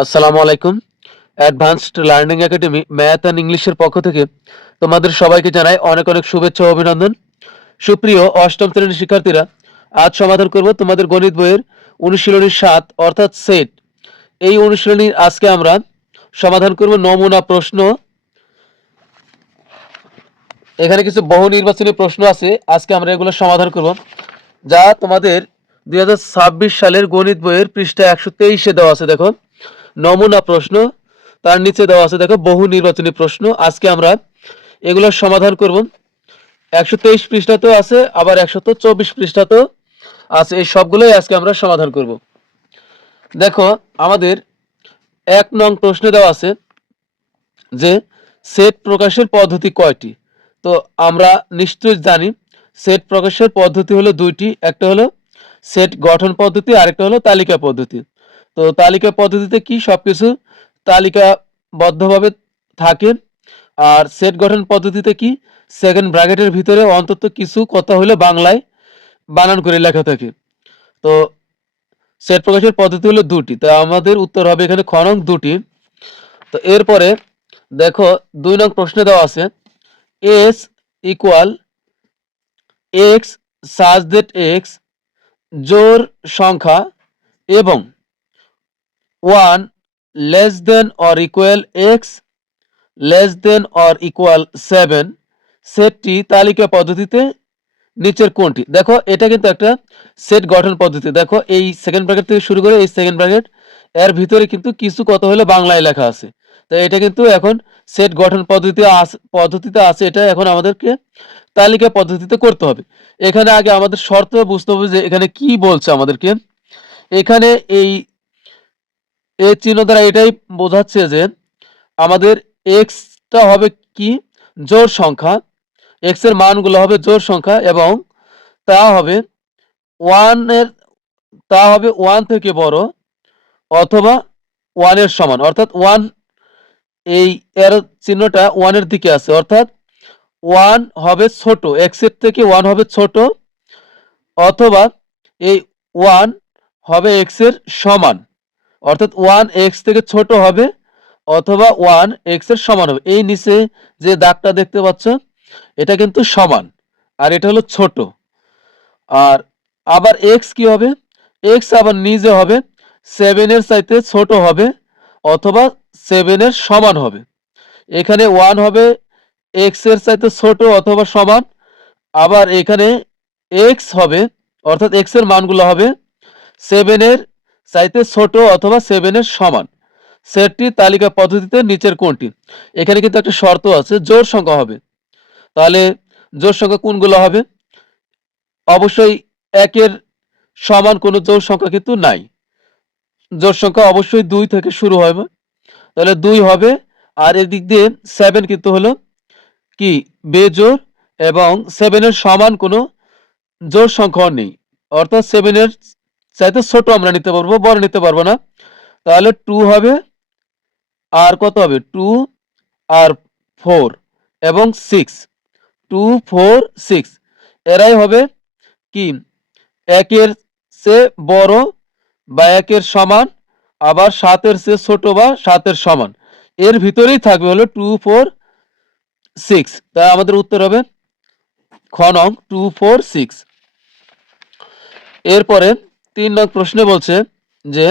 আসসালামু আলাইকুম। Advanced learning academy math and ইংলিশের পক্ষ থেকে তোমাদের সবাইকে জানাই অনেক অনেক শুভেচ্ছা ও অভিনন্দন। সুপ্রিয় অষ্টম শ্রেণীর শিক্ষার্থীরা, আজ সমাধান করব তোমাদের গণিত বইয়ের অনুশীলনী ৭ অর্থাৎ সেট। এই অনুশীলনীর আজকে আমরা সমাধান করব নমুনা প্রশ্ন। এখানে কিছু বহু নির্বাচনী প্রশ্ন আছে, আজকে আমরা এগুলো সমাধান করব, যা তোমাদের 2026 সালের গণিত বইয়ের পৃষ্ঠা 123-এ দেওয়া আছে। দেখো নমুনা প্রশ্ন, তার নিচে দেওয়া আছে দেখো বহু নির্বাচনী প্রশ্ন। আজকে আমরা এগুলোর সমাধান করব। 123 পৃষ্ঠাতেও আছে, আবার 124 পৃষ্ঠাতেও আছে। এই সবগুলোই আজকে আমরা সমাধান করব। দেখো আমাদের 1 নং প্রশ্নে দেওয়া আছে যে সেট প্রকাশের পদ্ধতি কয়টি। তো আমরা নিশ্চয়ই জানি সেট প্রকাশের পদ্ধতি হলো দুইটি, একটা হলো সেট গঠন পদ্ধতি, আরেকটা হলো তালিকা পদ্ধতি। তো তালিকা পদ্ধতিতে কি সবকিছু তালিকাবদ্ধভাবে থাকে, আর সেট গঠন পদ্ধতিতে কি সেকেন্ড ব্র্যাকেটের ভিতরে অন্তত কিছু কথা হলো বাংলায় বানান করে লেখা থাকে। তো সেট প্রকাশের পদ্ধতি হলো দুটি, তো আমাদের উত্তর হবে এখানে খ নং দুটি। তো এরপরে দেখো 2 নং প্রশ্নে দেওয়া আছে S equal x such that x জোড় সংখ্যা এবং 1 less than or equal x less than or equal 7 সেটটি তালিকা পদ্ধতিতে নিচের কোনটি। দেখো এটা কিন্তু একটা সেট গঠন পদ্ধতি। দেখো এই সেকেন্ড ব্র্যাকেট থেকে শুরু করে এই সেকেন্ড ব্র্যাকেট এর ভিতরে কিন্তু কিছু কথা হলো বাংলায় লেখা আছে। তো এটা কিন্তু এখন সেট গঠন পদ্ধতিতে আছে, এটা এখন আমাদেরকে তালিকা পদ্ধতিতে করতে হবে। এখানে আগে আমাদের শর্ত বুঝতে হবে যে এখানে কি বলছে আমাদেরকে। এখানে এই চিহ্ন দ্বারা এটাই বোঝাচ্ছে যে আমাদের এক্সটা হবে কি জোড় সংখ্যা, এক্স এর মানগুলো হবে জোড় সংখ্যা এবং তা হবে 1 থেকে বড় অথবা 1 এর সমান, অর্থাৎ 1 এই এর চিহ্নটা 1 এর দিকে আছে, অর্থাৎ 1 হবে ছোট, এক্স এর থেকে 1 হবে ছোট, অথবা এই 1 হবে এক্স এর সমান, অর্থাৎ 1 এক্স থেকে ছোট হবে অথবা 1 এক্স এর সমান হবে। এই নিচে যে দাগটা দেখতে পাচ্ছ এটা কিন্তু সমান আর এটা হলো ছোট। আর আবার এক্স কি হবে, এক্স আবার নিজে হবে 7 এর চাইতে ছোট হবে অথবা 7 এর সমান হবে। এখানে 1 হবে এক্স এর চাইতে ছোট অথবা সমান, আবার এখানে এক্স হবে অর্থাৎ এক্স এর মানগুলো হবে 7 এর চাইতে ছোট অথবা 7 এর সমান। সেটটি তালিকা পদ্ধতিতে নিচের কোনটি। এখানে কিন্তু একটা শর্ত আছে, জোড় সংখ্যা হবে। তাহলে জোড় সংখ্যা কোনগুলো হবে, অবশ্যই 1 এর সমান কোনো জোড় সংখ্যা কিন্তু নাই। জোড় সংখ্যা অবশ্যই 2 থেকে শুরু হবে, তাহলে 2 হবে। আর এদিক দিয়ে 7 কিন্তু হলো কি বেজোড়, এবং 7 এর সমান কোনো জোড় সংখ্যাও নেই, অর্থাৎ 7 এর চাইতে ছোট আমরা নিতে পারবো, বড় নিতে পারবো না। তাহলে 2 হবে, আর কত হবে 2 আর 4 এবং 6, 2 4 6 এরাই হবে কি 1 এর চেয়ে বড় বা 1 এর সমান, আবার 7 এর চেয়ে ছোট বা 7 এর সমান। এর ভিতরেই থাকবে হলো 2 4 6, তাই আমাদের উত্তর হবে খ নং 2 4 6। এরপরে 3 নং প্রশ্নে বলছে যে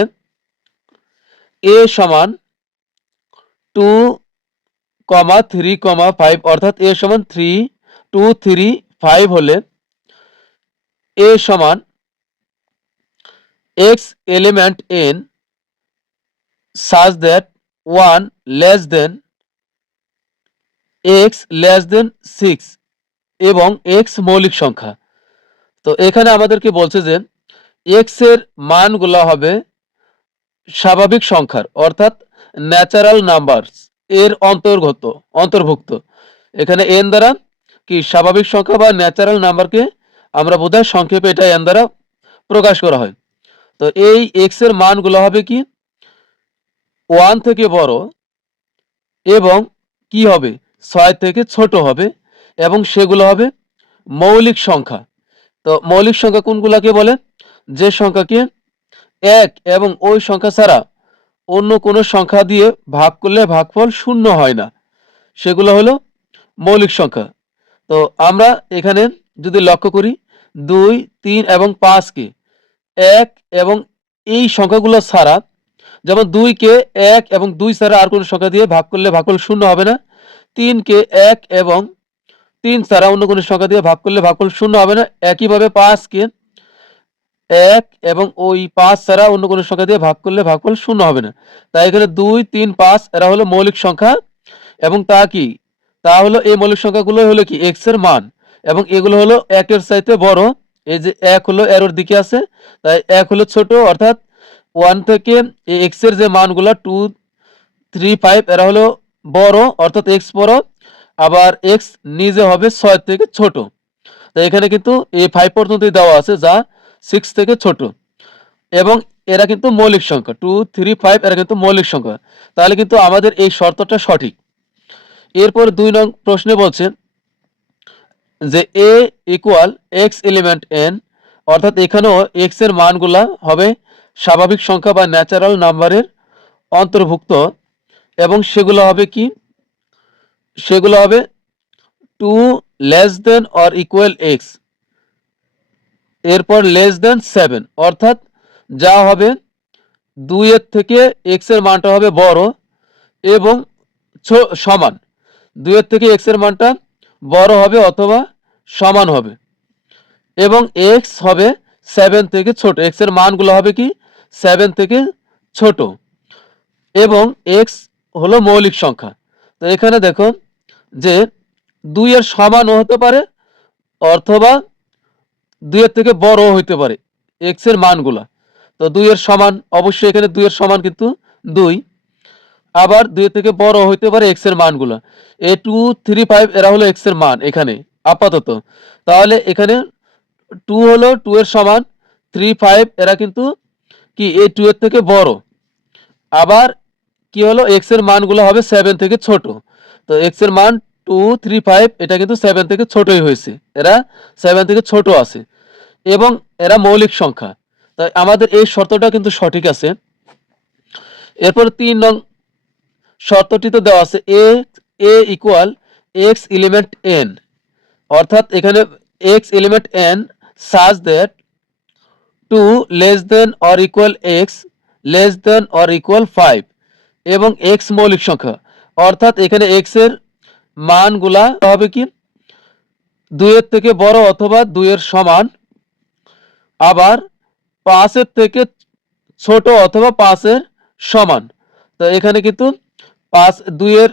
a সমান 2, 3, 5, অর্থাৎ a সমান 3 2 3 5 হলে a সমান x element n such that 1 less than x less than 6 এবং x মৌলিক সংখ্যা। তো এখানে আমাদেরকে বলছে যে x এর মানগুলো হবে স্বাভাবিক সংখ্যার, অর্থাৎ ন্যাচারাল নাম্বারস এর অন্তর্ভুক্ত। এখানে n দ্বারা কি স্বাভাবিক সংখ্যা বা ন্যাচারাল নাম্বারকে আমরা বোঝাই, সংক্ষেপে এটা n দ্বারা প্রকাশ করা হয়। তো এই x এর মানগুলো হবে কি 1 থেকে বড় এবং কি হবে 6 থেকে ছোট হবে, এবং সেগুলো হবে মৌলিক সংখ্যা। তো মৌলিক সংখ্যা কোনগুলাকে বলে, যে সংখ্যাকে 1 এবং ওই সংখ্যা ছাড়া অন্য কোনো সংখ্যা দিয়ে ভাগ করলে ভাগফল শূন্য হয় না, সেগুলো হলো মৌলিক সংখ্যা। তো আমরা এখানে যদি লক্ষ্য করি 2, 3 এবং 5কে 1 এবং এই সংখ্যাগুলো ছাড়া, যেমন 2কে 1 এবং 2 ছাড়া আর কোনো সংখ্যা দিয়ে ভাগ করলে ভাগফল শূন্য হবে না। 3কে 1 এবং 3 ছাড়া অন্য কোনো সংখ্যা দিয়ে ভাগ করলে ভাগফল শূন্য হবে না। একইভাবে 5কে 1 এবং ওই 5 ছাড়া অন্য কোনো সংখ্যা দিয়ে ভাগ করলে ভাগফল শূন্য হবে না। তাই এখানে 2, 3, 5 এরা হলো মৌলিক সংখ্যা এবং তা কি, তা হলো এই মৌলিক সংখ্যাগুলো হলো কি x এর মান, এবং এগুলো হলো 1 এর চাইতে বড়। এই যে 1 হলো এরোর দিকে আছে, তাই 1 হলো ছোট, অর্থাৎ 1 থেকে এই x এর যে মানগুলো 2, 3, 5 এরা হলো বড়, অর্থাৎ x বড়, আবার x নিজে হবে 6 থেকে ছোট। তাই এখানে কিন্তু এই 5 পর্যন্তই দেওয়া আছে, যা 6 থেকে ছোট, এবং এরা কিন্তু মৌলিক সংখ্যা 2, 3, 5 এরা কিন্তু মৌলিক সংখ্যা। তাহলে কিন্তু আমাদের এই শর্তটা সঠিক। এরপর 2 নং প্রশ্নে বলছে যে a equal x element n, অর্থাৎ এখানেও x এর মানগুলা হবে স্বাভাবিক সংখ্যা বা ন্যাচারাল নাম্বারের অন্তর্ভুক্ত, এবং সেগুলো হবে কি, সেগুলো হবে 2 less than or equal x, এরপর লেস দেন 7, অর্থাৎ যা হবে 2 এর থেকে x এর মানটা হবে বড় এবং সমান, 2 এর থেকে x এর মানটা বড় হবে অথবা সমান হবে, এবং x হবে 7 থেকে ছোট, x এর মানগুলো হবে কি 7 থেকে ছোট, এবং x হলো মৌলিক সংখ্যা। তো এখানে দেখো যে 2 এর সমানও হতে পারে অথবা 2 এর থেকে বড় হইতে পারে x এর মানগুলা। তো 2 এর সমান, অবশ্যই এখানে 2 এর সমান কিন্তু 2, আবার 2 এর থেকে বড় হইতে পারে x এর মানগুলা। এই 2, 3, 5 এরা হলো x এর মান এখানে আপাতত। তাহলে এখানে 2 হলো 2 এর সমান, 3, 5 এরা কিন্তু কি এই 2 এর থেকে বড়, আবার কি হলো x এর মানগুলো হবে 7 থেকে ছোট। তো x এর মান 2, 3, 5 এটা কিন্তু 7 থেকে ছোটই হয়েছে, এরা 7 থেকে ছোট আছে, এবং এরা মৌলিক সংখ্যা। তাই আমাদের এই শর্তটা কিন্তু সঠিক আছে। এরপর 3 নং শর্তটিতে দেওয়া আছে a equal x element n, অর্থাৎ এখানে x element n such that 2 less than or equal x less than or equal 5, এবং x মৌলিক সংখ্যা, অর্থাৎ এখানে x এর মানগুলা হবে কি 2 এর থেকে বড় অথবা 2 এর সমান, আবার 5 এর থেকে ছোট অথবা 5 এর সমান। তো এখানে কিন্তু 2 এর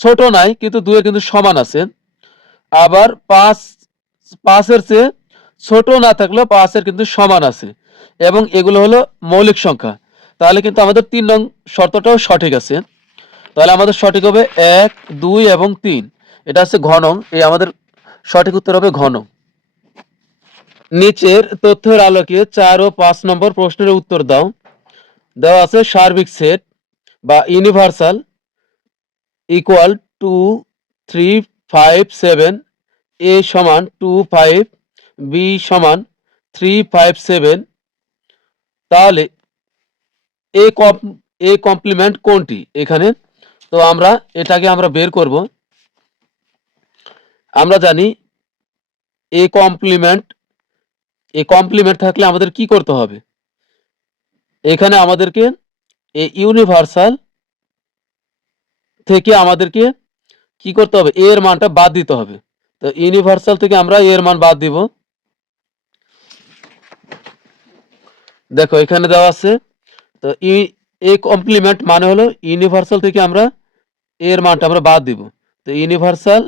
ছোট নাই, কিন্তু 2 এর কিন্তু সমান আছে, আবার 5 এর চেয়ে ছোট না থাকলেও 5 এর কিন্তু সমান আছে, এবং এগুলো হলো মৌলিক সংখ্যা। তাহলে কিন্তু আমাদের 3 নং শর্তটাও সঠিক আছে। তাহলে আমাদের সঠিক হবে 1, 2 এবং 3, এটা হচ্ছে ঘ নং। এই আমাদের সঠিক উত্তর হবে ঘ নং। নিচের তথ্যের আলোকে 4 ও 5 নম্বর প্রশ্নের উত্তর দাও। দেওয়া আছে সার্বিক সেট বা ইউনিভার্সাল ইকুয়াল 2, 3, 5, 7, a সমান 2, 5, b সমান 3, 5, 7, তাহলে এ কমপ্লিমেন্ট কোনটি এখানে? তো আমরা এটাকে আমরা বের করব। আমরা জানি এ কমপ্লিমেন্ট থাকলে আমাদের কি করতে হবে? এখানে আমাদেরকে এই ইউনিভার্সাল থেকে আমাদেরকে কি করতে হবে? এ এর মানটা বাদ দিতে হবে। তো ইউনিভার্সাল থেকে আমরা এ এর মান বাদ দিব। দেখো এখানে দেওয়া আছে, তো এ কমপ্লিমেন্ট মানে হলো ইউনিভার্সাল থেকে আমরা এ এর মানটা আমরা বাদ দিব। তো ইউনিভার্সাল,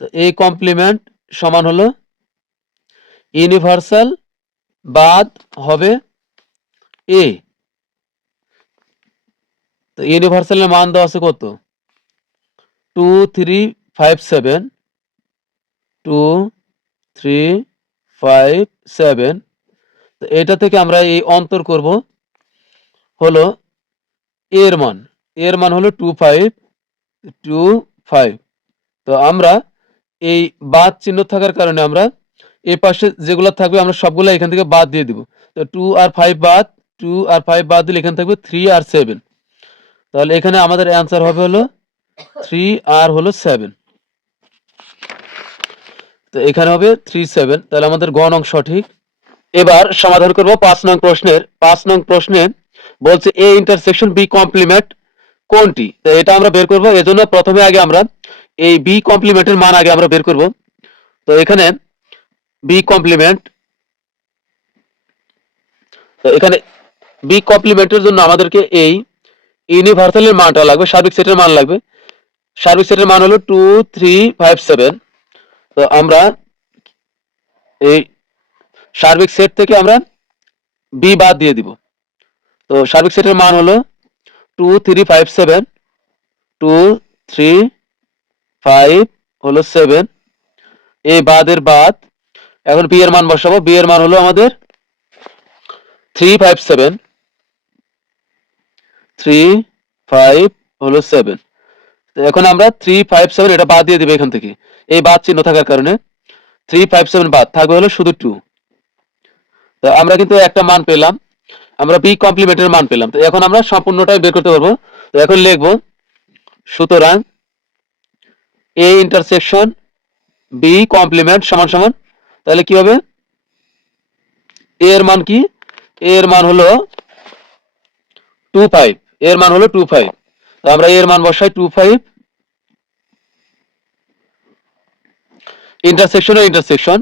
তো এ কমপ্লিমেন্ট সমান হলো ইউনিভার্সাল বাদ হবে এ। তো ইউনিভার্সালের মান দেওয়া আছে কত? 2, 3, 5, 7, 2, 3, 5, 7। তো এটা থেকে আমরা এই অন্তর করব হলো এর মান, এর মান হলো 2, 5, 2, 5। তো আমরা এই বাদ চিহ্ন থাকার কারণে আমরা এই পাশে যেগুলো থাকবে আমরা সবগুলো এখান থেকে বাদ দিয়ে দিব। তো 2 আর 5 বাদ, 2 আর 5 বাদ দিলে এখানে থাকবে 3 আর 7। তাহলে এখানে আমাদের অ্যান্সার হবে হলো 3 আর হলো 7। তো এখানে হবে 3 7। তাহলে আমাদের গ নং সঠিক। এবার সমাধান করব 5 নং প্রশ্নের। 5 নং প্রশ্নে বলছে এ ইন্টারসেকশন বি কমপ্লিমেন্ট কোনটি? তো এটা আমরা বের করব। এজন্য প্রথমে আগে আমরা এই বি কমপ্লিমেন্টের মান আগে আমরা বের করব। তো এখানে বি কমপ্লিমেন্ট, তো এখানে বি কমপ্লিমেন্টের জন্য আমাদেরকে এই ইউনিভার্সালের মানটা লাগবে, সার্বিক সেটের মান লাগবে। সার্বিক সেটের মান হলো 2 3 5 7। তো আমরা এই সার্বিক সেট থেকে আমরা বি বাদ দিয়ে দিব। তো সার্বিক সেটের মান হলো 2 3 5 7, 2 3 5 হলো 7, এই বাদের বাদ। এখন বি এর মান বসাবো। বি এর মান হলো আমাদের 3 5 7, 3 5 হলো 7। তো এখন আমরা 3 5 7 এটা বাদ দিয়ে দিব এখান থেকে, এই বাদ চিহ্ন থাকার কারণে 3 5 7 বাদ থাকবে হলো শুধু 2। তো আমরা কিন্তু একটা মান পেলাম, আমরা বি কমপ্লিমেন্টের মান পেলাম। তো এখন আমরা সম্পূর্ণটাই বের করতে পারবো। তো এখন লিখবো সুতরাং এ ইন্টারসেকশন বি কমপ্লিমেন্ট সমান সমান, তাহলে কি হবে, এ এর মান কি, এ এর মান হলো 25, এর মান হলো 25। তো আমরা এর মান বসাই 25, ইন্টারসেকশন ইন্টারসেকশন,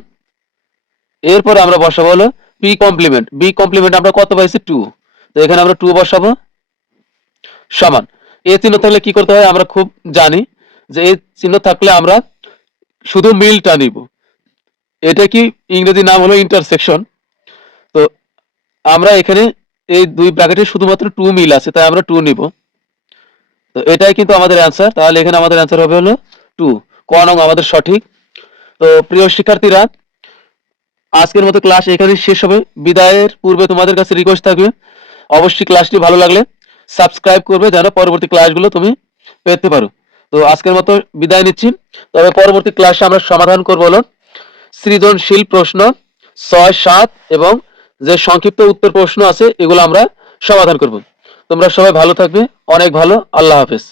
এরপরে আমরা বসাবো হলো বি কমপ্লিমেন্ট। বি কমপ্লিমেন্ট আমরা কত পাইছি 2। তো এখানে আমরা 2 বসাবো সমান। এ চিহ্ন থাকলে কি করতে হয় আমরা খুব জানি, যে এই চিহ্ন থাকলে আমরা শুধু মিলটা নিব। এটা কি ইংরেজি নাম হলো ইন্টারসেকশন। তো আমরা এখানে এই দুই ব্র্যাকেটে শুধুমাত্র 2 মিল আছে, তাই আমরা 2 নিব। তো এটাই কিন্তু আমাদের অ্যান্সার। তাহলে এখানে আমাদের অ্যান্সার হবে হলো 2, ক নং আমাদের সঠিক। তো প্রিয় শিক্ষার্থীরা, আজকের মতো ক্লাস এখানেই শেষ হবে। বিদায়ের পূর্বে তোমাদের কাছে রিকোয়েস্ট থাকবে, অবশ্যই ক্লাসটি ভালো লাগলে সাবস্ক্রাইব করবে, যেন পরবর্তী ক্লাসগুলো তুমি পেতে পারো। তো আজকের মতো বিদায় নিচ্ছি। তবে পরবর্তী ক্লাসে আমরা সমাধান করবো হলো সৃজনশীল প্রশ্ন 6 7 এবং যে সংক্ষিপ্ত উত্তর প্রশ্ন আছে এগুলো আমরা সমাধান করব। তোমরা সবাই ভালো থাকবে, অনেক ভালো। আল্লাহ হাফেজ।